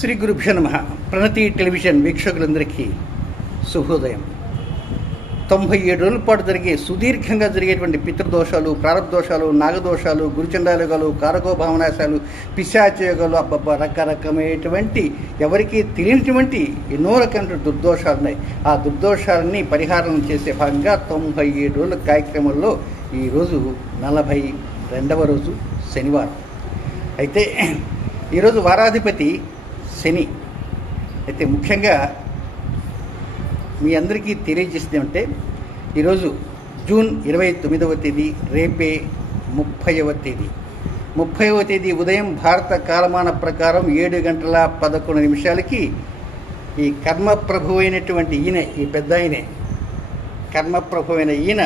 శ్రీ గురుభ్యో నమః. ప్రణతి టెలివిజన్ వీక్షకులందరికీ శుభోదయం. 97 రోజుల పాటు జరిగే సుదీర్ఘంగా జరిగేటువంటి పితృదోషాలు, ప్రారబ్ధోషాలు, నాగదోషాలు, గురుచండాలయోగాలు, కారకోభావనాశాలు, పిశాచయోగాలు, రకరకమైనటువంటి ఎవరికీ తెలియనటువంటి ఎన్నో రకమైన దుర్దోషాలు ఉన్నాయి. ఆ దుర్దోషాలని పరిహారం చేసే భాగంగా 97 రోజుల కార్యక్రమంలో ఈరోజు 42వ రోజు శనివారం. అయితే ఈరోజు వారాధిపతి శని. అయితే ముఖ్యంగా మీ అందరికీ తెలియజేస్తుంది అంటే ఈరోజు జూన్ 29వ తేదీ, రేపే 30వ తేదీ. 30వ తేదీ ఉదయం భారత కాలమాన ప్రకారం 7:11 ఈ కర్మప్రభు అయినటువంటి ఈయన, ఈ పెద్ద ఆయనే కర్మప్రభు అయిన ఈయన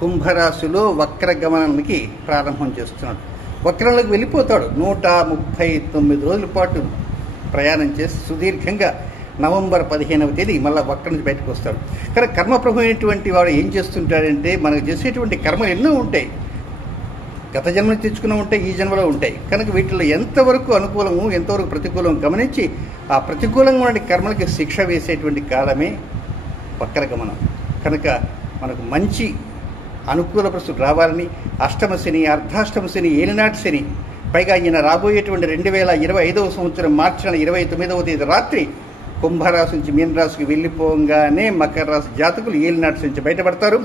కుంభరాశిలో వక్రగమనానికి ప్రారంభం చేస్తున్నాడు. వక్రంలోకి వెళ్ళిపోతాడు. 139 రోజుల పాటు ప్రయాణం చేసి సుదీర్ఘంగా నవంబర్ 15వ తేదీ మళ్ళీ వక్రం నుంచి బయటకు వస్తాడు. కానీ కర్మప్రభు అయినటువంటి వాడు ఏం చేస్తుంటాడంటే, మనకు చేసేటువంటి కర్మలు ఎన్నో ఉంటాయి. గత జన్మలు తెచ్చుకున్న ఉంటాయి, ఈ జన్మలో ఉంటాయి. కనుక వీటిలో ఎంతవరకు అనుకూలము, ఎంతవరకు ప్రతికూలం గమనించి ఆ ప్రతికూలంగా ఉన్న కర్మలకి శిక్ష వేసేటువంటి కాలమే వక్రగమనం. కనుక మనకు మంచి అనుకూల పరిస్థితులు రావాలని అష్టమ శని, అర్ధాష్టమ శని, ఏలినాటి శని, పైగా ఈయన రాబోయేటువంటి 2025వ సంవత్సరం మార్చి 29వ తేదీ రాత్రి కుంభరాశి నుంచి మీనరాశికి వెళ్ళిపోగానే మకర రాశి జాతకులు ఏలినాటి నుంచి బయటపడతారు.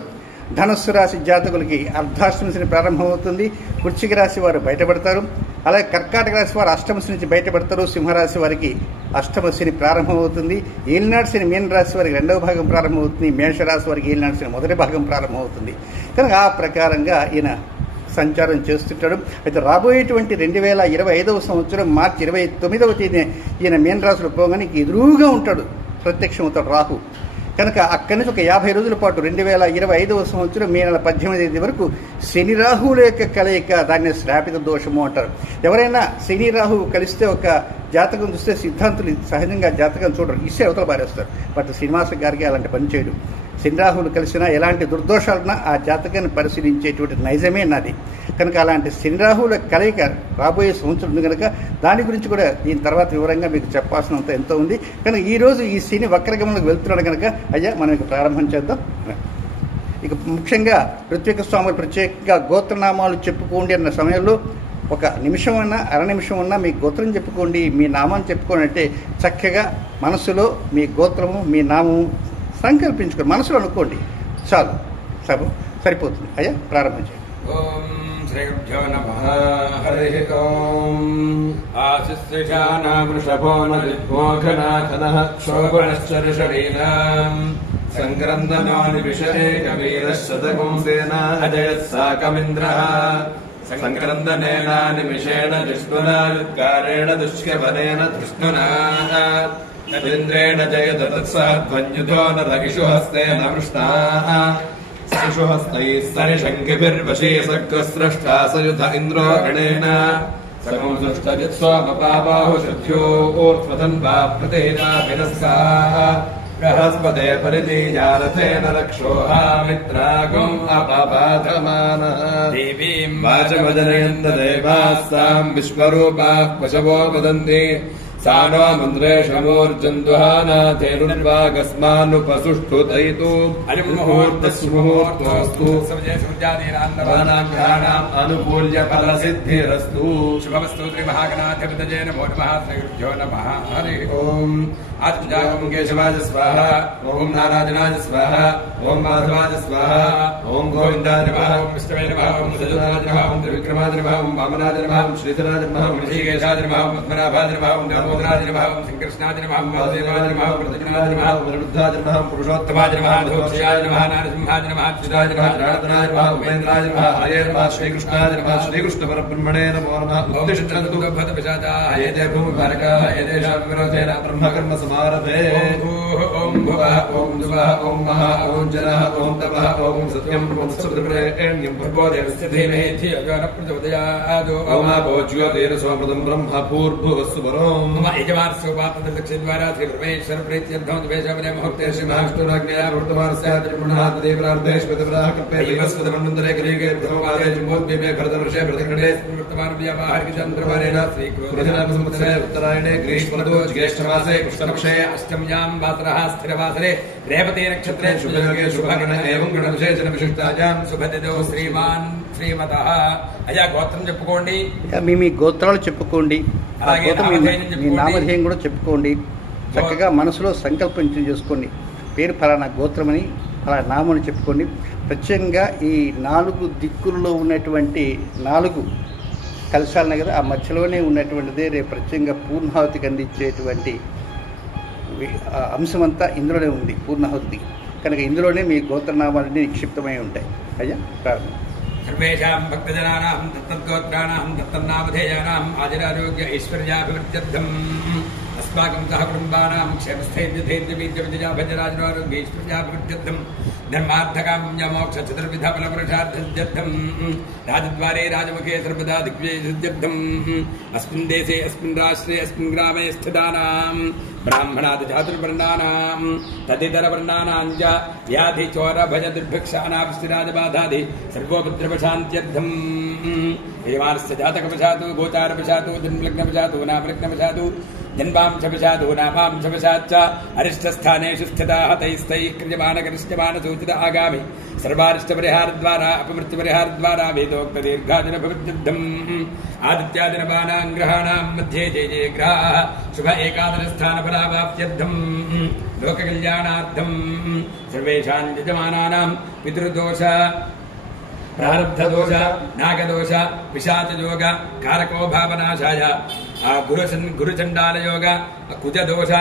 ధనుస్సు రాశి జాతకులకి అర్ధాష్టమ శని ప్రారంభమవుతుంది. వృశ్చిక రాశి వారు బయటపడతారు. అలాగే కర్కాటక రాశి వారు అష్టమ శని నుంచి బయటపడతారు. సింహరాశి వారికి అష్టమ శని ప్రారంభమవుతుంది. ఏలినాటి శని మీనరాశి వారికి 2వ భాగం ప్రారంభమవుతుంది. మేషరాశి వారికి ఏలినాటి శని 1వ భాగం ప్రారంభమవుతుంది. కనుక ఆ ప్రకారంగా ఈయన సంచారం చేస్తుంటాడు. అయితే రాబోయేటువంటి 2025వ సంవత్సరం మార్చి 29వ తేదీ ఈయన మీనరాశిలో పోగానే ఎదురుగా ఉంటాడు, ప్రత్యక్షమవుతాడు రాహు. కనుక అక్కడి నుంచి ఒక 50 రోజుల పాటు 2025వ సంవత్సరం మే నెల 18వ తేదీ వరకు శని రాహువుల యొక్క కలయిక, దాన్ని శ్రాపిత దోషము అంటారు. ఎవరైనా శని రాహువు కలిస్తే ఒక జాతకం చూస్తే సిద్ధాంతులు సహజంగా జాతకం చూడరు, ఇస్తే అవతల పారేస్తారు. బట్ శ్రీనివాస గారికి అలాంటి పని చేయడు. శని రాహువులు కలిసినా ఎలాంటి దుర్దోషాలున్నా ఆ జాతకాన్ని పరిశీలించేటువంటి నైజమే నాది. కనుక అలాంటి శని రాహువుల కలయిక రాబోయే సంవత్సరం ఉంది కనుక దాని గురించి కూడా దీని తర్వాత వివరంగా మీకు చెప్పాల్సినంత ఎంతో ఉంది. కనుక ఈరోజు ఈ శని వక్రగమనకు వెళ్తున్నాడు కనుక అయ్యా మనం ఇక ప్రారంభం చేద్దాం. ఇక ముఖ్యంగా ఋత్విక స్వాములు ప్రత్యేకంగా గోత్రనామాలు చెప్పుకోండి అన్న సమయంలో ఒక నిమిషం అన్నా, అర నిమిషం అన్నా మీ గోత్రం చెప్పుకోండి, మీ నామాన్ని చెప్పుకోండి అంటే చక్కగా మనసులో మీ గోత్రము, మీ నామము సంకల్పించుకోండి, మనసులో అనుకోండి, చాలు, సరిపోతుంది. అయ్యా ప్రారంభం చేయండి. ఓం శ్రీ గురుభ్యో నమః. హరి ఓం. ఆశిస్సజానా వృషభో నమోఘనాథనః శోభనశ్చరిషరీణాం సంక్రందనాని విషతే కవీరశతకం సేనా అజయత్సాకమింద్రః సంక్రందనేన నిమిషేణ దుష్మనాయుత్కారేణ దుష్కవనేన ధృష్ణునా ఇంద్రేణ జయదత్సహధ్వన్యుతో నరహిషు హస్తేన వృష్టాః శిషు హస్తైః సరిశంఖిభిర్వశే సగ్రస్రష్టా సయుధ ఇంద్రో గణేన సకం సృష్టజిత్స్వామపాబాహు శుద్ధ్యో ఊర్ధ్వధన్వా ప్రతిహితాభిరస్కాః బృహస్పతే పరితీయారథేన రక్షోహామిత్రాగం అపబాధమానః దేవీం వాచమజనయంత దేవాస్తాం విశ్వరూపాః పశవో వదంతి సానో మంత్రేషమూర్జందుహానాథేరుర్వాగస్మానుపసుష్ఠుతైతు అయముహూర్తస్ముహూర్తోస్తు అనుకూల్య ఫలసిద్ధిరస్తు. శుభమస్తు. శ్రీమహాగణాధిపతయే నమో నమః. శ్రీ గురుభ్యో నమః. హరి ఓం. ఆత్మజాగం కేశవాయ స్వాహ. ఓం నారాయణాయ స్వాహ. ఓం మాధవాయ స్వాహ. ఓం గోవిందాయ నమః. ఓం విష్ణవే నమః. ఓం సజనాయ నమః. ఓం త్రివిక్రమాయ నమః. ఓం వామనాయ నమః. ఓం శ్రీధరాయ నమః. ఓం శ్రీకేశాయ నమః. ఓం పద్మనాభాయ నమః. ఓం దామోదరాయ నమః. ఓం శ్రీకృష్ణాయ నమః. ఓం వాసుదేవాయ నమః. ఓం ప్రద్యుమ్నాయ నమః. ఓం నిరుద్ధాయ నమః. ఓం పురుషోత్తమాయ నమః. ధోక్షయాయ నమః. నారసింహాయ నమః. అచ్యుతాయ నమః. జనార్దనాయ నమః. ఉపేంద్రాయ నమః. హరే నమః. శ్రీకృష్ణాయ నమః. శ్రీకృష్ణ పరబ్రహ్మణే నమో నమః. ఓం తిష్టంతు గభత పిశాచాః ఏతే భూమికారకాః ఏతేషాం విరోధేన బ్రహ్మకర్మ సమారభే. ఓం భువః. ఓం దువః. ఓం మహః. ఓం జనః. ఓం తపః. ఓం సత్యం. ఓం సత్యప్రేణ్యం భర్గో దేవస్య ధీమహి ధియో న ప్రచోదయాత్. ఓం ఆపో జ్యోతిరసోమృతం బ్రహ్మ భూర్భువస్సు వరోం मम यजमानस्योपापदक्षिद्वारा श्री परमेश्वर प्रीत्यर्थं द्वेषवने मुहूर्ते श्री महाविष्णुराज्ञया वर्तमानस्यादिर्मुणादेवरार्धेष्वतवराः कल्पेयस्वतमन्वन्तरे कलियुगे प्रथमवादे जम्बोद्वीपे भरतवर्षे भरतखण्डे वर्तमानव्यापाहरिकचन्द्रवारेण श्रीकृष्णसंवत्सरे उत्तरायणे ग्रीष्मऋतौ ज्येष्ठमासे कृष्णपक्षे अष्टम्यां वासरः स्थिरवासरे रेवती नक्षत्रे शुभयोगे शुभगण एवं गणविशेषण विशिष्टायां शुभतिथौ श्रीमान् శ్రీమతః. అయ్యా గోత్రం చెప్పుకోండి, మీ గోత్రాలు చెప్పుకోండి, మీ నామధేయం కూడా చెప్పుకోండి. చక్కగా మనసులో సంకల్పం చేసుకోండి. పేరు ఫలానా గోత్రమని ఫలానా నామని చెప్పుకోండి. ప్రత్యేకంగా ఈ 4 దిక్కుల్లో ఉన్నటువంటి 4 కలశాలనే కదా, ఆ మధ్యలోనే ఉన్నటువంటిదే రేపు ప్రత్యేకంగా పూర్ణాహుతికి అందించేటువంటి అంశమంతా ఇందులోనే ఉంది. పూర్ణాహుతి కనుక ఇందులోనే మీ గోత్రనామాలన్నీ నిక్షిప్తమై ఉంటాయి. అయ్యా ప్రారంభం. सर्वेषां भक्तजनानां दत्तद्गोत्राणां दत्तन्नामधेयानाम् आदिरारोग्य ऐश्वर्याभिवृद्ध्यर्थम् अस्माकं सह कुटुम्बानां क्षेमस्थैर्यधैर्यवीर्यविजयाभजराजनारोग्य ऐश्वर्याभिवृद्ध्यर्थम् धर्मार्थकाम्यमोक्षचतुर्विधफलपुरुषार्थसिद्ध्यर्थम् राजद्वारे राजमुखे सर्वदा दिग्विजयसिद्ध्यर्थम् अस्मिन् देशे अस्मिन् राष्ट्रे अस्मिन् ग्रामे स्थितानां ब्राह्मणादि चातुर्वर्णानां तदितरवर्णानां च व्याधिचोरभयदुर्भिक्षानावृष्टिराजबाधादि सर्वोपद्रवशान्त्यर्थम् यजमानस्य जातकवशात् गोचारवशात् जन्मलग्नवशात् नामलग्नवशात् जन्मांशवशात् नामांशवशाच्च अरिष्टस्थानेषु स्थिताः तैस्तैः क्रियमाणकरिष्यमाणसूचित आगामि सर्वारिष्टपरिहारद्वारा अपमृत्युपरिहारद्वारा वेदोक्तदीर्घादिनभवद्युद्धम् आदित्यादिनवानां ग्रहाणां मध्ये जय जय ग्रहाः शुभ एकादशस्थानफलावाप्त्यर्थम् लोककल्याणार्थम् सर्वेषां यजमानानां पितृदोष प्रारब्धदोष नागदोष पिशाचयोग कारको भावनाशाय गुरुचंडालयोग कुजदोष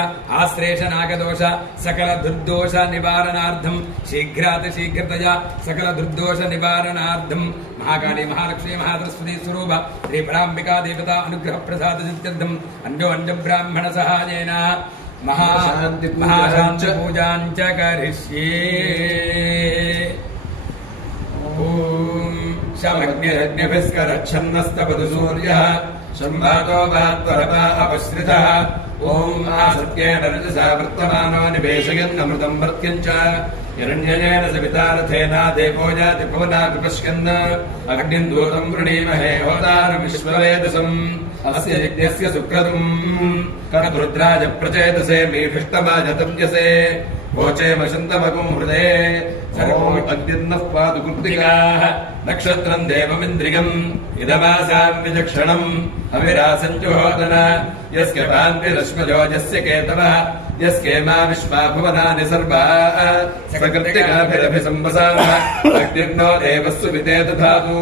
आश्लेष नागदोष सकल दुर्दोष निवारणार्थं शीघ्रातिशीघ्रतया सकल दुर्दोष निवारणार्थं महाकाली महालक्ष्मी महासरस्वती स्वरूप श्री पराम्बिका देवता अनुग्रह प्रसाद सिद्ध्यर्थम् अन्यो ब्राह्मण सहायेन महाशांति पूजां च करिष्ये। ओम शमग्निरग्निभिस्करच्छन्नस्तपतु सूर्यः संवातो वात्वरता अपश्रितः ओम आसत्येन रजसा वर्तमानो निवेशयन्नमृतं मर्त्यं च हिरण्येन सविता रथेना देवो याति पवना विपश्यन् अग्निं दूतं वृणीमहे होतारं विश्ववेदसम् अस्य यज्ञस्य सुक्रतुम् कर्तृद्राज प्रचेतसे मीभिष्टमाजतं यसे वोचे मशन्तमकुं हृदे सर्वम् अग्निर्नः पातु कृत्तिकाः नक्षत्रम् देवमिन्द्रियम् इदमासाम् विचक्षणम् अविरासञ्जुहोदन यस्य पान्तिरश्मजो यस्य केतवः यस्केमा विश्वा भुवनानि सर्वाः सकर्तिकाभिरभिसंवसामः अग्निर्नो देवस्सु विते दधातु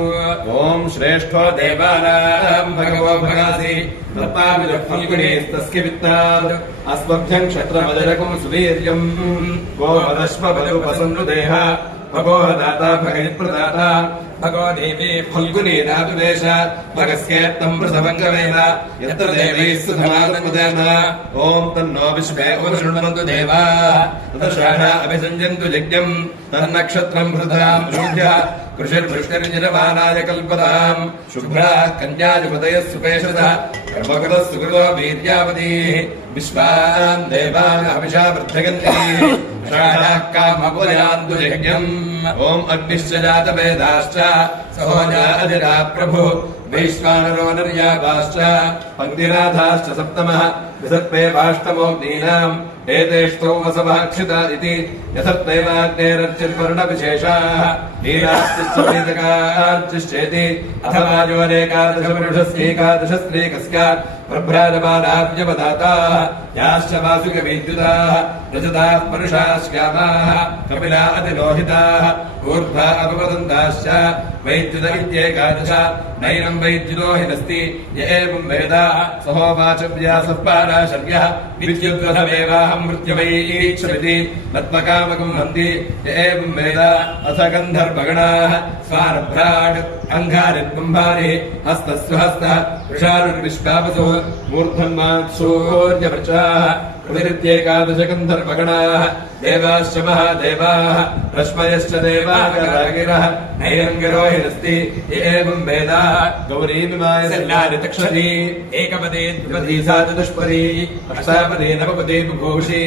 ॐ श्रेष्ठो देवानाम् भगवो भगासि तत्पाविदफल्गुणेस्तस्य वित्तात् अस्मभ्यम् क्षत्रमजरकम् सुवीर्यम् गोवदश्मबलुपसन्नुदेह भगोः दाता भगयत्प्रदाता भगो देवी फल्गुनी नातुदेश भगस्येत्तम् प्रसवङ्गमेव यत्र देवैः सुधमादमुदेन ॐ तन्नो विश्वे उपशृण्वन्तु देवाः तदर्शाः अभिसञ्जन्तु यज्ञम् तन्नक्षत्रम् हृदाम् शूद्यः कृषिर्वृष्टिर्निरमानाय कल्पताम् शुभ्राः कन्याजुपतयः सुपेशसः कर्मकृतः सुकृतो वीर्यावतीः विश्वान् देवान् हविषा वर्धयन्ति षाढाः कामपुरयान्तु यज्ञम् ॐ अग्निश्च जातवेदाश्च सहोजा अधिरा प्रभुः वैश्वानरो निर्यापाश्च पङ्क्तिनाथाश्च सप्तमः विसर्पेवाष्टमोऽग्नीनाम् एतेष्टौ वसवाक्षिता इति यथत्नैवाग्नेरर्चिर्वर्णविशेषाः लीलाश्चिश्चेति अथवा योरेकादशपुरुषस्यैकादशस्त्रीकस्य प्रभ्राजमानाव्यवदाताः याश्च वासुकविद्युताः रजताः परुषाः श्यामाः कपिला अतिलोहिताः ऊर्ध्वा अपवदन्ताश्च वैद्युत इत्येकादश नैनम् वैद्युतो हिनस्ति य एवम् वेद सहोवाच व्यासः पाराशर्यः विद्युद्वधमेवाहम् मृत्युवैक्षमिति मत्मकामकम् हन्ति य एवम् वेद अथ गन्धर्वगणाः स्वारभ्राट् अङ्गारित्कुम्भारिः हस्तस्व हस्तः वृषारुर्विश्वावसुः मूर्धन्मात्सूर्यवृचाः प्रतिरित्येकादशगन्धर्वगणाः देवाश्च महादेवाः रश्मयश्च देवागरागिरः नैरम् गिरोहिरस्ति एवम् वेदाः गौरीमिमाय सल्लारितक्षरी एकपदे द्विपदी सा चतुष्पदी अष्टापदी नवपदी बुभूषी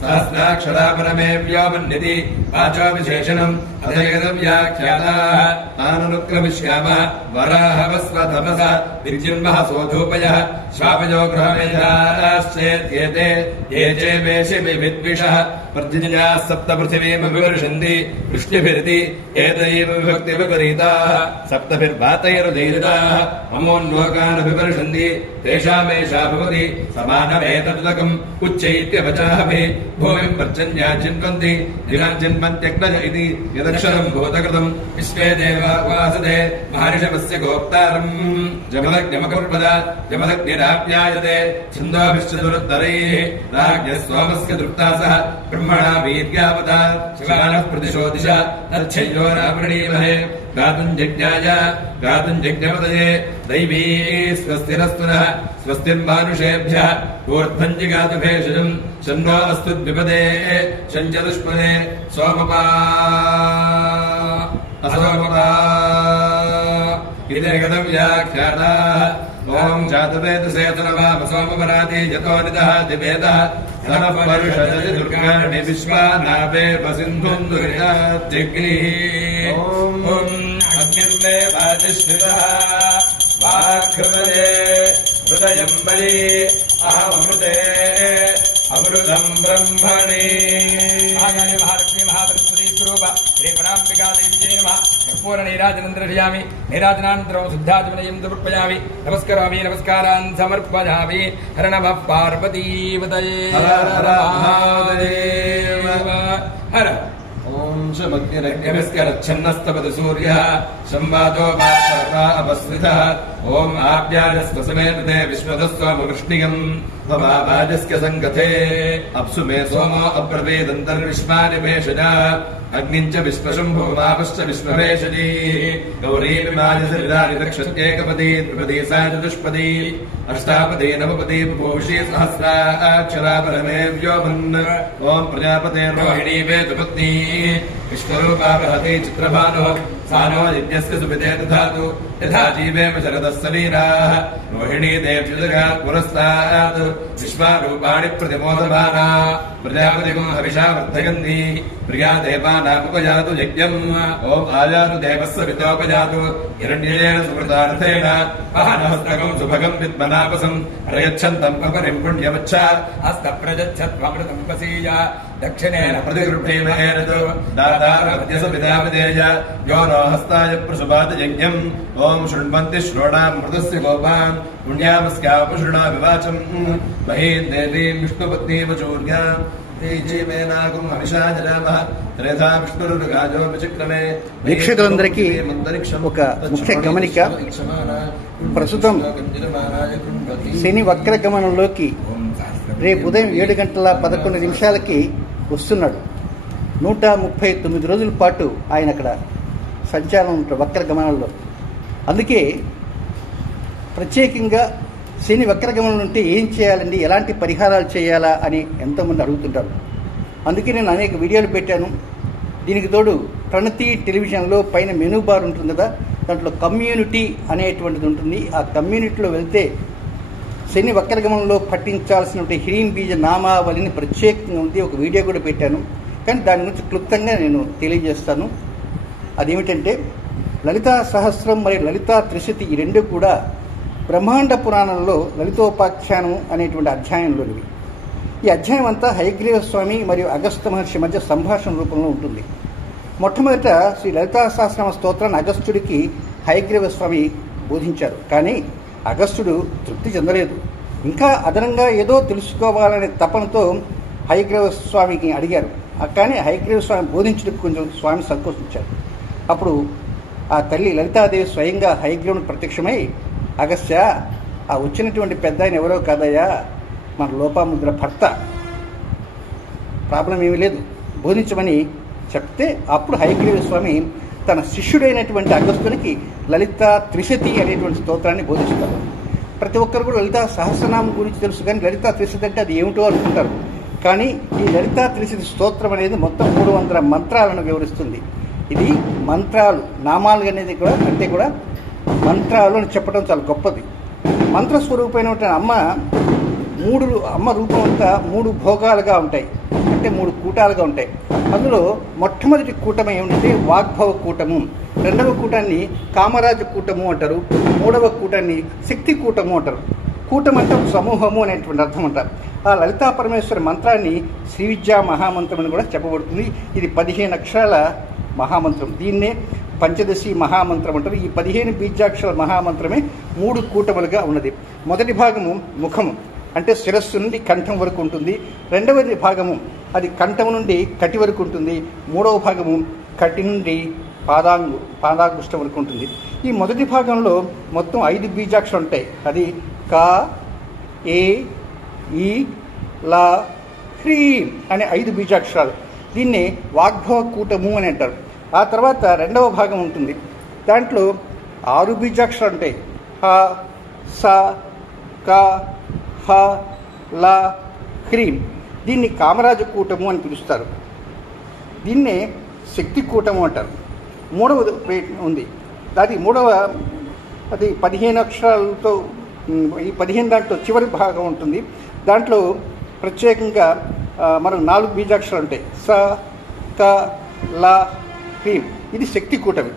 सहस्राक्षरा परमे व्योमन्यति वाचो विशेषणम् अधेगदव्याख्याताः आननुक्रमिष्यामः वराहवस्वतमस विद्युन्मः सोधूपयः श्वापयो गृहमेधाश्चेत्येते ये चे वेशिमि विद्विषः पर्जन्याः सप्त पृथिवीमभिवर्षन्ति वृष्टिभिरिति एतैव विभक्ति विपरीताः सप्तभिर्वातैरुदीरिताः अमोन्लोकानभिवर्षन्ति तेषामेषा भवति समानमेतदुदकम् उच्चैत्यवचाहभिः भूमिम् पर्जन्या चिन्वन्ति दिनाम् चिन्वन्त्यग्नज इति यदक्षरम् भूतकृतम् विश्वे देवा उपासते महर्षवस्य गोप्तारम् जमदग्निमकुर्वद जमदग्निराप्यायते छन्दोभिश्च दुरुत्तरैः राज्ञः सोमस्य दृप्तासः ब्रह्मणा वीर्यावता शिवानः प्रतिशोदिश तच्छय्यो रावृणीमहे गातुम् जज्ञापतये दैवी स्वस्तिरस्तु नः स्वस्तिर्मानुषेभ्यः ऊर्ध्वम् जिगातु भेषजम् शन्नो अस्तु द्विपदे शञ्चतुष्पदे सोमपा असोमपा इदर्गतम् व्याख्याताः ओम् जातवेदसेतुनवामसोमपराति यतो निदः दिवेदः सनः परुषदति दुर्गाणि विश्वानावे वसिन्धुम् दुर्याद्यग्निः ओम् अग्निर्मे वाजिष्ठितः वाग्भृतये हृदयम् बलि अहमृते अमृतम् ब्रह्मणि महालक्ष्मी महासरस्वती स्वरूप श्रीपराम्बिका देव्यै नमः पूर्ण नीराजनं दर्शयामि नीराजनानन्तरं शुद्धाचमनयं समर्पयामि नमस्करोमि नमस्कारान् समर्पयामि हर नमः पार्वतीपतये हर महादेव हर ओम शमग्निरग्निस्करच्छन्नस्तपति सूर्यः संवादो वाक्सर्वा अपस्थितः ओम आप्याजस्वसमेतते विश्वदस्वामवृष्णिगम् भवावाजस्य सङ्गते अप्सु मे सोमो अब्रवीदन्तर्विश्वानि भेषजा अग्निञ्च विश्वशम्भुमापश्च विश्वभेषजी गौरीमिमाजसरिदानि दक्षत्येकपदी द्विपदी सा चतुष्पदी अष्टापदी नवपदी बुभूषी सहस्राक्षरा परमे व्योमन् ओम् प्रजापते रोहिणी वेदपत्नी विश्वरूपा बृहती चित्रभानुः सानो यज्ञस्य सुविदे दधातु यथा जीवेम शरदः सवीराः रोहिणी देव्युदगात् पुरस्तात् विश्वारूपाणि प्रतिमोदमाना प्रजापतिम् हविषा वर्धयन्ति प्रिया देवानामुपजातु यज्ञम् ओम् आजातु देवस्य वितोपजातु हिरण्येन सुकृतार्थेन अहनहस्तकम् सुभगम् विद्मनापसम् प्रयच्छन्तम् अपरिम् पुण्यवच्छ हस्तप्रजच्छत्वमृतम् वसीय दक्षिणेन प्रतिगृह्णीमहेनतु दातारमध्यस विदाविदेय यो नो हस्ताय प्रसुभाति यज्ञम् ओम् शृण्वन्ति श्रोणाम् मृतस्य गोपान् पुण्यामस्यापुषृणा विवाचम् महीम् देवीम् विष्णुपत्नीव चूर्याम् వీక్షకులందరికీ ఒక ముఖ్య గమనిక. ప్రస్తుతం శని వక్ర గమనంలోకి రేపు ఉదయం 7:11 వస్తున్నాడు. 139 రోజుల పాటు ఆయన అక్కడ సంచారం ఉంటాడు వక్ర గమనంలో. అందుకే ప్రత్యేకంగా శని వక్రగమనం ఉంటే ఏం చేయాలండి, ఎలాంటి పరిహారాలు చేయాలా అని ఎంతోమంది అడుగుతుంటారు. అందుకే నేను అనేక వీడియోలు పెట్టాను. దీనికి తోడు ప్రణతి టెలివిజన్లో పైన మెనూ బార్ ఉంటుంది కదా, దాంట్లో కమ్యూనిటీ అనేటువంటిది ఉంటుంది. ఆ కమ్యూనిటీలో వెళ్తే శని వక్రగమనంలో పఠించాల్సినటువంటి హ్రీం బీజ నామావళిని ప్రత్యేకంగా ఉంది. ఒక వీడియో కూడా పెట్టాను, కానీ దాని గురించి క్లుప్తంగా నేను తెలియజేస్తాను. అదేమిటంటే లలితా సహస్రం మరియు లలితా త్రిశతి ఈ రెండు కూడా బ్రహ్మాండ పురాణంలో లలితోపాఖ్యానం అనేటువంటి అధ్యాయంలోనివి. ఈ అధ్యాయం అంతా హయగ్రీవ స్వామి మరియు అగస్త్య మహర్షి మధ్య సంభాషణ రూపంలో ఉంటుంది. మొట్టమొదట శ్రీ లలితా సహస్రనామ స్తోత్రాన్ని అగస్త్యుడికి హయగ్రీవ స్వామి బోధించారు. కానీ అగస్త్యుడు తృప్తి చెందలేదు. ఇంకా అదనంగా ఏదో తెలుసుకోవాలనే తపనతో హయగ్రీవ స్వామికి అడిగారు. కానీ హయగ్రీవ స్వామి బోధించడానికి కొంచెం స్వామి సంకోచించారు. అప్పుడు ఆ తల్లి లలితాదేవి స్వయంగా హయగ్రీవుని ప్రత్యక్షమై, అగస్త్య, ఆ వచ్చినటువంటి పెద్ద ఆయన ఎవరో కాదయ్యా, మన లోపాముద్ర భర్త, ప్రాబ్లం ఏమీ లేదు, బోధించమని చెప్తే అప్పుడు హయగ్రీవ స్వామి తన శిష్యుడైనటువంటి అగస్త్యునికి లలిత త్రిశతి అనేటువంటి స్తోత్రాన్ని బోధిస్తారు. ప్రతి ఒక్కరు కూడా లలితా సహస్రనామం గురించి తెలుసు, కానీ లలితా త్రిశతి అంటే అది ఏమిటో అనుకుంటారు. కానీ ఈ లలితా త్రిశతి స్తోత్రం అనేది మొత్తం 300 మంత్రాలను వివరిస్తుంది. ఇది మంత్రాలు, నామాలు అనేది కూడా అంటే కూడా మంత్రాలు అని చెప్పడం చాలా గొప్పది. మంత్రస్వరూపమైనటువంటి అమ్మ రూపం అంతా 3 భోగాలుగా ఉంటాయి, అంటే 3 కూటాలుగా ఉంటాయి. అందులో మొట్టమొదటి కూటమి ఏమిటంటే వాగ్భవ కూటము, రెండవ కూటాన్ని కామరాజ కూటము అంటారు, మూడవ కూటాన్ని శక్తి కూటము అంటారు. కూటం అంటే ఒక సమూహము అనేటువంటి అర్థం అంటారు. ఆ లలితా పరమేశ్వరి మంత్రాన్ని శ్రీ విద్యా మహామంత్రం అని కూడా చెప్పబడుతుంది. ఇది 15 అక్షరాల మహామంత్రం, దీన్నే పంచదశి మహామంత్రం అంటారు. ఈ 15 బీజాక్షర మహామంత్రమే 3 కూటములుగా ఉన్నది. మొదటి భాగము ముఖము, అంటే శిరస్సు నుండి కంఠం వరకు ఉంటుంది. రెండవది భాగము అది కంఠం నుండి కటి వరకు ఉంటుంది. మూడవ భాగము కటి నుండి పాదాంగుష్టం వరకు ఉంటుంది. ఈ మొదటి భాగంలో మొత్తం 5 బీజాక్షరాలు ఉంటాయి. అది క, ఏ, ఈ, లా, హ్రీం అనే 5 బీజాక్షరాలు. దీన్నే వాగ్భవ కూటము అని అంటారు. ఆ తర్వాత రెండవ భాగం ఉంటుంది, దాంట్లో 6 బీజాక్షరాలు ఉంటాయి. హ, స, క, హ, ల, హ్రీం. దీన్ని కామరాజ కూటము అని పిలుస్తారు. దీన్నే శక్తి కూటము అంటారు. మూడవది ఉంది, అది 15 అక్షరాలతో, ఈ 15 దాంట్లో చివరి భాగం ఉంటుంది. దాంట్లో ప్రత్యేకంగా మనకు 4 బీజాక్షరాలు ఉంటాయి. స, క, ల, హ్రీం. ఇది శక్తి కూటమి.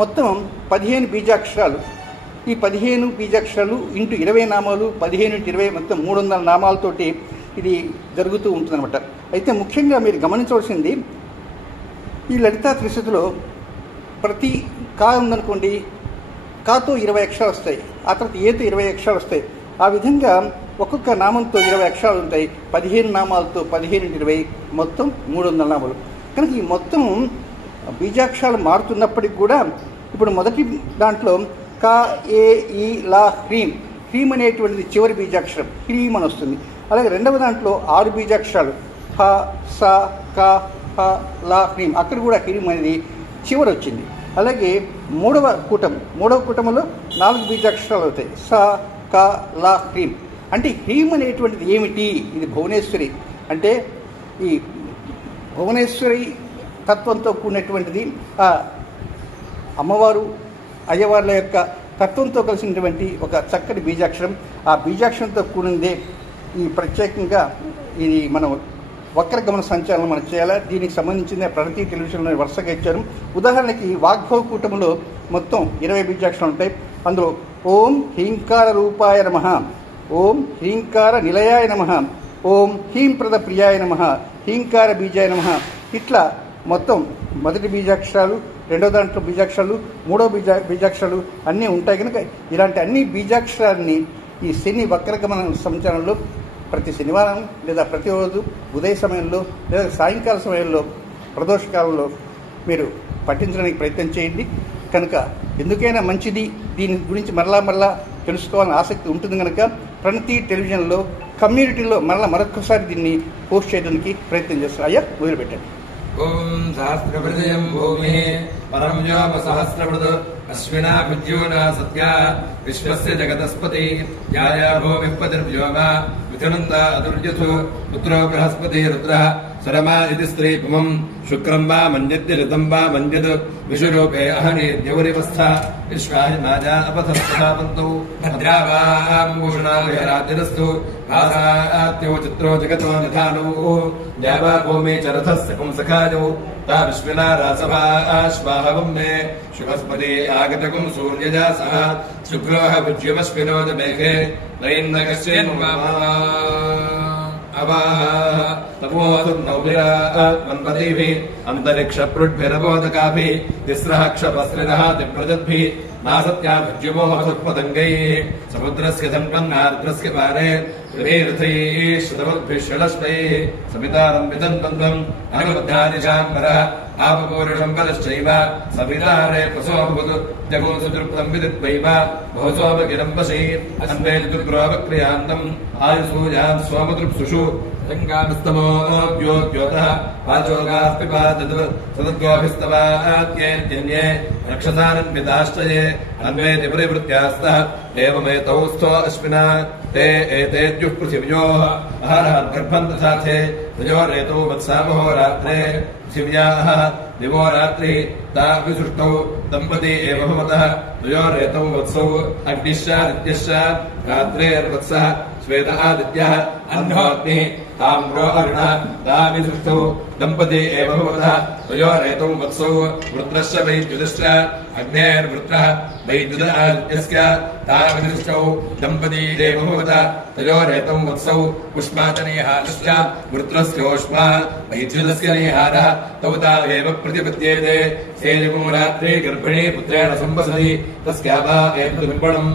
మొత్తం 15 బీజాక్షరాలు. ఈ 15 బీజాక్షరాలు ఇంటూ 20 నామాలు, 15 × 20 మొత్తం 300 నామాలతోటి ఇది జరుగుతూ ఉంటుందన్నమాట. అయితే ముఖ్యంగా మీరు గమనించవలసింది, ఈ లలితా త్రిశతిలో ప్రతి కా ఉందనుకోండి, కాతో 20 అక్షరాలు వస్తాయి, ఆ తర్వాత ఏతో 20 అక్షరాలు వస్తాయి. ఆ విధంగా ఒక్కొక్క నామంతో 20 అక్షరాలు ఉంటాయి. 15 నామాలతో 15 × 20 మొత్తం 300 నామాలు. కనుక ఈ మొత్తం బీజాక్షరాలు మారుతున్నప్పటికి కూడా ఇప్పుడు మొదటి దాంట్లో క, ఏ, ఈ, లా, హ్రీం. హ్రీం అనేటువంటిది చివరి బీజాక్షరం, హ్రీం అని వస్తుంది. అలాగే రెండవ దాంట్లో 6 బీజాక్షరాలు హ, స, క, హ, లా, హ్రీం. అక్కడ కూడా హ్రీం అనేది చివరి వచ్చింది. అలాగే మూడవ కూటములో 4 బీజాక్షరాలు అవుతాయి. స, క, లా, హ్రీం. అంటే హ్రీం అనేటువంటిది ఏమిటి? ఇది భువనేశ్వరి, అంటే ఈ భువనేశ్వరి తత్వంతో కూడినటువంటిది. ఆ అమ్మవారు అయ్యవార్ల యొక్క తత్వంతో కలిసినటువంటి ఒక చక్కటి బీజాక్షరం. ఆ బీజాక్షరంతో కూడిందే ఈ ప్రత్యేకంగా ఇది మనం వక్రగమన సంచాలనం మనం చేయాలి. దీనికి సంబంధించిన ప్రగతి టెలివిజన్లో వరుసగా ఇచ్చారు. ఉదాహరణకి వాగ్భవ కూటములో మొత్తం 20 బీజాక్షరాలు ఉంటాయి. అందులో ఓం హ్రీంకార రూపాయ నమః, ఓం హ్రీంకార నిలయాయ నమః, ఓం హ్రీం ప్రద ప్రియాయ నమః, హ్రీంకార బీజాయ నమః. ఇట్లా మొత్తం మొదటి బీజాక్షరాలు, రెండో దాంట్లో బీజాక్షరాలు, మూడో బీజాక్షరాలు అన్నీ ఉంటాయి. కనుక ఇలాంటి అన్ని బీజాక్షరాన్ని ఈ శని వక్రగమన సంచారంలో ప్రతి శనివారం లేదా ప్రతిరోజు ఉదయ సమయంలో లేదా సాయంకాల సమయంలో ప్రదోషకాలంలో మీరు పఠించడానికి ప్రయత్నం చేయండి. కనుక ఎందుకైనా మంచిది, దీని గురించి మరలా తెలుసుకోవాలని ఆసక్తి ఉంటుంది కనుక ప్రణతి టెలివిజన్లో కమ్యూనిటీలో మరొకసారి దీన్ని పోస్ట్ చేయడానికి ప్రయత్నం చేస్తారు. అయ్యా మొదలుపెట్టండి. ఓం సహస్రవృదయం భూమి పరం వ్యోమ సహస్రవృద్ అశ్వినా విద్యోనా సత్య విశ్వస్య జగదస్పతి యాయా భూమిపతిర్వ్యోమ మిథునంద అదుర్యథు పుత్రో బృహస్పతి రుద్ర శరమా ఇది స్త్రీ పుమం శుక్రం వా మన్యద్య ఋతం వా మన్యద్ విషురూపే అహని ద్యౌరివస్థ విశ్వాయ మాజా అపథస్థావంతౌ భద్రావాంభూషణాభిరాజ్యరస్తు భాసాత్యో చిత్రో జగతో నిధానౌ జావా భూమి చరథస్య పుంసఖాయౌ తా విశ్వినా రాసభా స్వాహవం మే శుభస్పతి ఆగతకుం సూర్యజా సహ శుక్రోహ విద్యుమశ్వినోద మేఘే నైందకస్యేన్మా తపోన్పతిభిः అంతరిక్షపృడ్భిరబోధకాభిः తిస్రः క్షపస్త్రిదः తిప్రజద్భిः నాసత్యాభిర్జుమోహోత్పతంగైः సముద్రస్య ధన్వన్నార్ద్రస్య పారే ృతైः శ్రుతవద్భిः షలశ్వైः సవితారం విదంతం అనుబద్ధానిశాంబరः ఆపపూరుషం పరశ్చైవ సవితారే ప్రసోమబుధు జగోసుతృప్తం విదిత్వైవ భోసోమగిరం వశై అన్వే చతుర్గ్రోవక్రియాంతం ఆయుసూయాం సోమతృప్సుషు जङ्गामस्तमोऽप्योऽप्योतः वाचोगाः पिपादत् सदद्गोभिस्तवाद्येत्यन्ये रक्षसानन्विताश्चये अन्वेति परिवृत्यास्तः एवमेतौ स्थो अश्विना ते एतेद्युः पृथिव्योः अहरहर्गर्भम् दधाथे तयोरेतौ वत्सामहो रात्रे पृथिव्याः दिवो रात्रिः ता विसृष्टौ दम्पती एव भवतः तयोरेतौ वत्सौ अग्निश्चादित्यश्च रात्रेर्वत्सः श्वेत आदित्यः अह्नोऽग्निः ताम्रो अरुणः ता विसृष्टौ दम्पती एव भवतः तयोरेतौ वत्सौ वृत्रश्च वैद्युतश्च अग्नेर्वृत्रः वैद्युत आदित्यस्य ता विसृष्टौ दम्पती एव भवतः तयोरेतौ वत्सौ उष्माचनेहारश्च वृत्रस्योष्मा वैद्युतस्य नेहारः तौ तावेव प्रतिपद्येते सेजगो रात्रे गर्भिणी पुत्रेण संवसति तस्या वा एतदुल्बणम्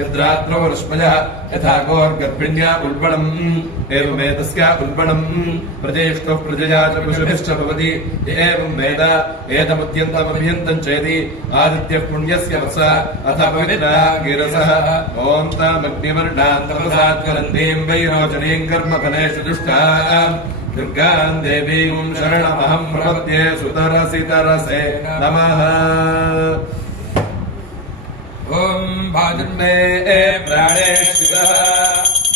यद्रात्रौ रश्मयः यथा गोर्गर्भिण्या उल्बणम् एवमेतस्या उल्बणम् प्रजेष्टः प्रजया च पशुभिश्च भवति एवं वेद एतमत्यन्तमभियन्तम् चेति आदित्यः पुण्यस्य वत्सः अथ पवित्रा गिरसः ॐ तामग्निवर्णाम् तपसात्करन्तीम् वैरोचनीम् कर्मफलेषु दुष्टाम् दुर्गाम् देवीम् शरणमहम् प्रपद्ये सुतरसितरसे नमः। ॐ भाजुर्मे प्राणे शिवः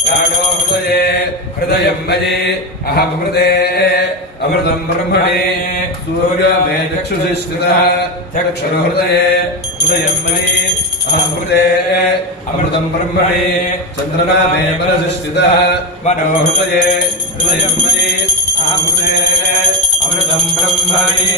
प्राणो हृदये हृदयम् मयि अहमृते अमृतम् ब्रह्मणे सूर्यो मे चक्षुषि स्थितः चक्षुर्हृदये हृदयम् मयि अहमृते अमृतम् ब्रह्मणे चन्द्रमा मे मनसि स्थितः मनो हृदये हृदयम् मयि अहमृते अमृतम् ब्रह्मणे।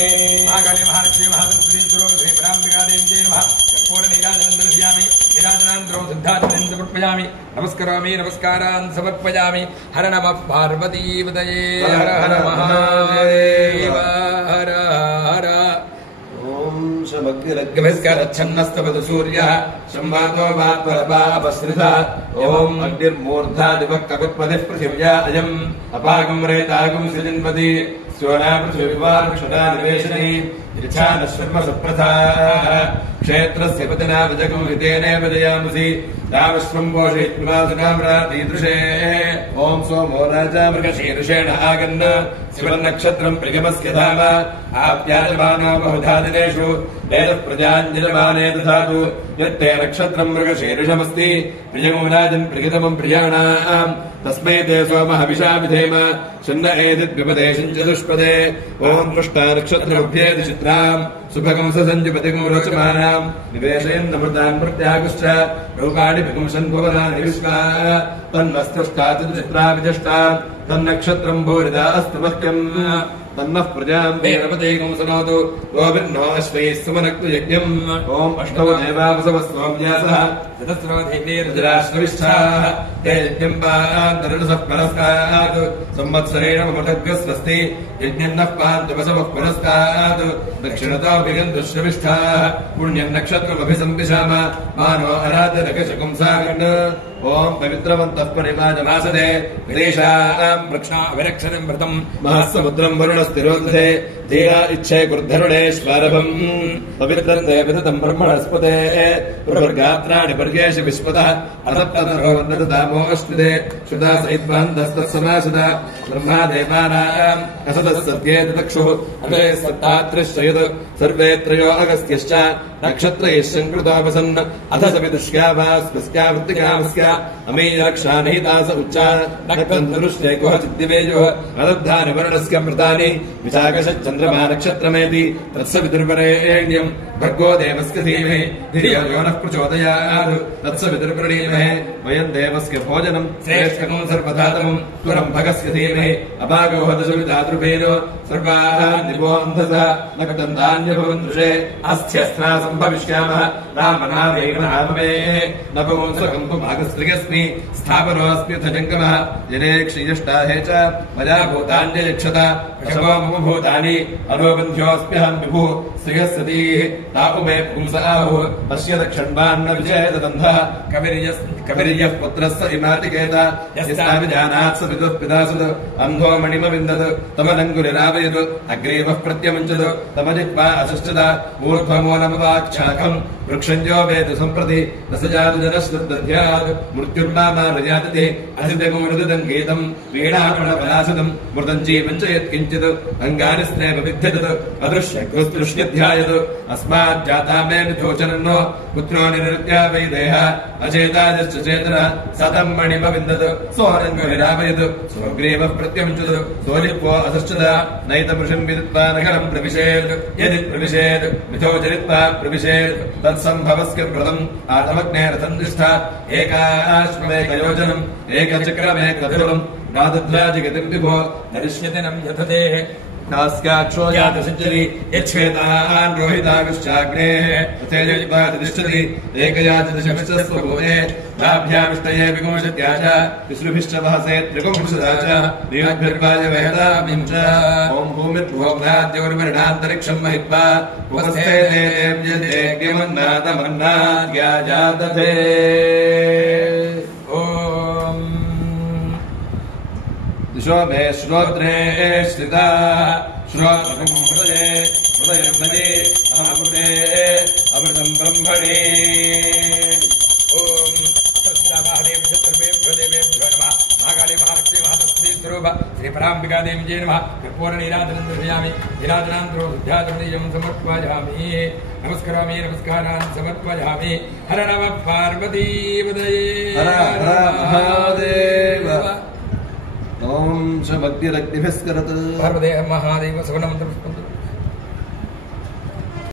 आगणे महर्षि महासुरी सुरोगसे पराम्बिकादेव्यै नमः। पूर्णनीराजनं दर्शयामि निराजनान्तरं सिद्धार्थेन्द्रमर्पयामि नमस्करोमि नमस्कारान् समर्पयामि। हर नमः पार्वतीपतये हर हर महादेव हर हर। ॐ शमग्निरग्निभिस्करच्छन्नस्तपतु सूर्यः संवातो वात्परपापस्रितः ॐ अग्निर्मूर्धा दिवः ककुत्पतिः पृथिव्या अयम् अपागम् रेतागम् सृजन्वति स्योना पृथिवीवार्क्षता निवेशनी यच्छानश्रमसप्रथाः क्षेत्रस्य पतिना विजगम् हितेनेव जयामसि रामश्वम् पोषयित्वासुनाम्रातीदृशे। ॐ सोमो राजा मृगशीर्षेण आगन् शिवन्नक्षत्रम् प्रियमस्य धाम आप्याजमानो बहुधा दिनेषु वेदः प्रजाञ्जलमाने दधातु यत्ते नक्षत्रम् मृगशीर्षमस्ति प्रियमूलाजम् प्रियतमम् प्रियाणाम् तस्मै ते सोमः विशा विधेम शन्न एतद्विपदेशम् चतुष्पदे। ॐ पुष्टा नक्षत्रमभ्येति चित्राम् सुभगम् सञ्जुपतिगम् रोचमानाम् निवेशयन्नमृतान् प्रत्यागुश्च रूपाणि विपुंसन् भुवनानि विश्वा तन्नस्तुष्टा चित्रा विजष्टा तन्नक्षत्रम् भूरिदा अस्तु मह्यम् तन्नः प्रजाम् वेदपतेगम् सनोतु गोभिर्नो अश्वैः सुमनक्तु यज्ञम्। ॐ अष्टौ देवावसवस्वाम्यासः चतस्रो देवीर्जराश्रविष्ठाः ते यज्ञम् पान्तरसः परस्तात् संवत्सरेण ममठग्रस्वस्ति यज्ञम् नः पान्तवसवः पुरस्तात् दक्षिणतोऽभिगन्तुश्रविष्ठाः पुण्यम् नक्षत्रमभिसंविशाम मानो अराधनकशकुंसागन्। ॐ पवित्रवन्तः परिवाजमासते विदेशानाम् वृक्षा अभिरक्षणम् व्रतम् महस्समुद्रम् वरुणस्तिरोधे धीरा इच्छे कुर्धरुणेश्वारभम् पवित्रम् देवतम् ब्रह्मणस्पते प्रवर्गात्राणि पर्येषु विश्वतः अतप्तरोन्नतदामोऽश्विते श्रुता सहित्वान्तस्तत्समासुता ब्रह्मा देवानाम् असतः सत्येत चक्षुः अटे सत्तात्रिश्चयत् सर्वे त्रयो अगस्त्यश्च नक्षत्रैः सङ्कृतोपसन् अथ सविदुष्यावास्पस्यावृत्तिकामस्य अमीरक्षानिहितास उच्चा नक्तन्दनुष्टे कोहचिद्दिवेजोः अदब्धानि वर्णस्य मृतानि विशाखश्चन्द्रमा नक्षत्रमेति तत्सवितुर्वरेण्यम् भर्गो देवस्य धीमहि धियो यो नः प्रचोदयात् तत्सवितुर्वरेण्यमहे वयम् देवस्य भोजनम् श्रेष्ठकम् सर्वधातमम् त्वरम् भगस्य धीमहि अभागो दशविधातृभेनो सर्वाः निबोन्धसः नक्तन्दान्यभवन्दृशे अस्त्यस्त्रा सम्भविष्यामः रामनामैव नाममे नपुंसकम् भागस्त्रियस्मि स्थापनोऽस्म्यथ जङ्गमः जने क्षीयष्टाहे च मया भूतान्ययक्षत वृषभो मम भूतानि अनोबन्ध्योऽस्म्यहम् विभुः श्रियस्सतीः तापुमे पुंस आहुः पश्य दक्षण्वान्न विचेतदन्धः कविर्यः पुत्रस्य इमातिकेत यस्ताभिजानात् स विदुः पितासुत अन्धो मणिमविन्दत् तमनङ्गुलिरावयत् अग्रीवः प्रत्यमुञ्चत् तमजिह्वा अशिष्टत ऊर्ध्वमूलमवाक्षाखम् वृक्षञ्जो वेद सम्प्रति रसजातु जनश्रुतध्यात् मृत्युर्नामारजातते असितकमृदं गीतं वीणापणपलासितं मृतं जीवञ्च यत्किञ्चित् अङ्गानि स्नेह विद्यतत् अदृश्यकृष्णध्यायत् अस्मात् जाता मे मिथोचनन्नो पुत्रो निरुत्या वै देह अचेताजश्च चेतन सतं मणिमविन्दत् सोऽनङ्गनिरापयत् स्वग्रीवः प्रत्यमुञ्चत् सोऽलिप्वो असश्चत नैतमृषं विदित्वा नगरं प्रविशेत् यदि प्रविशेत् मिथोचरित्वा प्रविशेत् तत्सम्भवस्कृतम् आतमग्नेन सन्दिष्ठा एकाश्वमेकयोजनम् एकचक्रमेकधुरम् नादध्वाजिगतिम् विभो नरिष्यति नम् यथतेः नास्काक्षो यातसञ्जलि यच्छ्वेतान् रोहितागुश्चाग्नेः तथेजयुक्तातिष्ठति एकयाचदशमिष्टस्वभूते ताभ्यामिष्टये विगुंशत्या च तिसृभिश्च वहसे त्रिगुंशदा च नियुद्भिर्वायवहतामिं च ॐ भूमिर्भुवनाद्योर्वर्णान्तरिक्षं महित्वा उपस्थे देव्यमन्नादमन्नाद्याजादधे दिशो मे श्रोत्रे स्थिता श्रोत्रं हृदये हृदयं मदे अमृते अमृतं ब्रह्मणे ॐ श्री पराम्बिका देवी नमः कर्पूरनीराजनं दर्शयामि नीराजनान्तरो विद्याधरणीयं समर्पयामि नमस्करोमि नमस्कारान् समर्पयामि हर नमः पार्वतीपतये हर हर महादेव ओम च भक्तिरग्निभिस्करत् पार्वते महादेव सवनमन्त्रपुष्पं